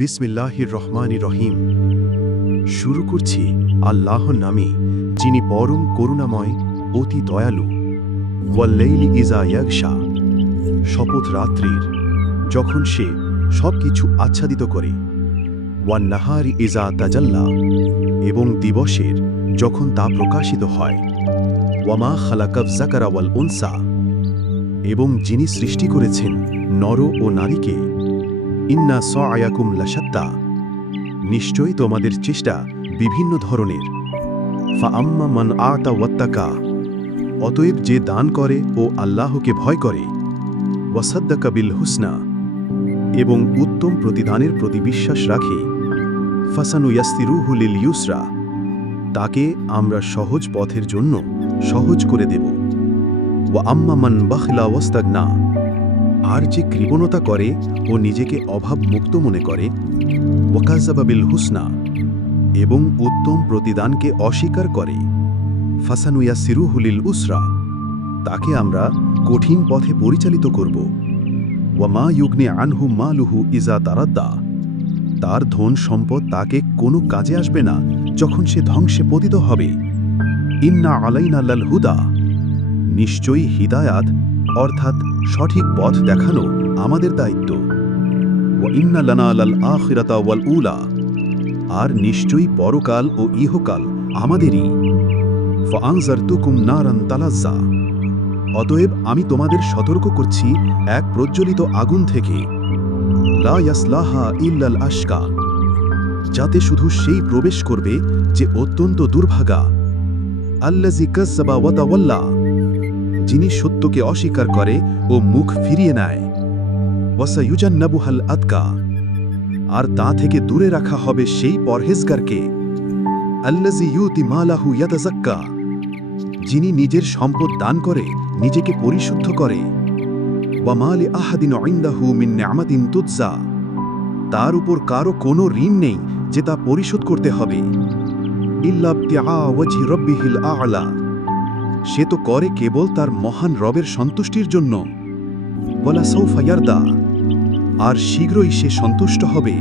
বিসমিল্লাহির রহমানির রহিম। শুরু করছি আল্লাহর নামে, যিনি পরম করুণাময়, অতি দয়ালু। ওয়াল্লাইলি ইজা ইয়াগশা, শপথ রাত্রির, যখন সে সব কিছু আচ্ছাদিত করে। ওয়ান নাহারি ইজা তাজাল্লা, এবং দিবসের যখন তা প্রকাশিত হয়। ওয়ামা খালাকাফ জাকারা ওয়াল উনসা, এবং যিনি সৃষ্টি করেছেন নর ও নারীকে। ইন্না সআয়াকুম লাশাত্তা, নিশ্চয়ই তোমাদের চেষ্টা বিভিন্ন ধরনের। ফাআম্মা মান আতা ওয়াত্তাকা, অতএব যে দান করে ও আল্লাহকে ভয় করে। ওয়াসাদ্দাকা বিল হুসনা, এবং উত্তম প্রতিদানের প্রতি বিশ্বাস রাখে। ফাসানুয়াসসিরুহু লিল ইউসরা, তাকে আমরা সহজ পথের জন্য সহজ করে দেব। ওয়া আম্মা মান বাখলা ওয়াস্তাগনা, আর যে কৃপণতা করে ও নিজেকে অভাবমুক্ত মনে করে। ওয়াকাজ্জাবা বিল হুসনা, এবং উত্তম প্রতিদানকে অস্বীকার করে। ফাসানুয়াসসিরুহু লিল উসরা, তাকে আমরা কঠিন পথে পরিচালিত করব। ওয়া মা ইউগনি আনহু মালুহু ইজা তারাদ্দা, তার ধন সম্পদ তাকে কোনো কাজে আসবে না যখন সে ধ্বংসে পতিত হবে। ইন্না আলাইনা লাল হুদা, নিশ্চয়ই হিদায়াত অর্থাৎ সঠিক পথ দেখানো আমাদের দায়িত্ব। ওয়া ইন্না লানা লাল আখিরাতা ওয়াল উলা, আর নিশ্চয়ই পরকাল ও ইহকাল আমাদেরই। ফাআনজারতুকুম নারান তালাজ্জা, অতএব আমি তোমাদের সতর্ক করছি এক প্রজ্বলিত আগুন থেকে। লা ইয়াসলাহা ইল্লাল আশকা, যাতে শুধু সেই প্রবেশ করবে যে অত্যন্ত দুর্ভাগা। আল্লাযী কাযযাবা ওয়া তাওয়াল্লা, যিনি সত্যকে অস্বীকার করে ও মুখ ফিরিয়ে নেয়। ওয়াসায়ুজান্নাবুহাল আতকা, আর তা থেকে দূরে রাখা হবে সেই পরহেজগারকে। আল্লাযী ইউতি মালাহু ইয়াতাযাক্কা, যিনি নিজের সম্পদ দান করে নিজেকে পরিশুদ্ধ করে। ওয়া মা লি আহাদিন ইনদাহু মিন নি'মাতিন তুজজা, তার উপর কারো কোনো ঋণ নেই যে তা পরিশোধ করতে হবে। ইল্লা ইবতিআ ওয়াজহি রাব্বিহিল আ'লা, সে তো করে কেবল তার মহান রবের সন্তুষ্টির জন্য। ওয়ালা সাউফা ইয়ারদা, আর শীঘ্রই সে সন্তুষ্ট হবে।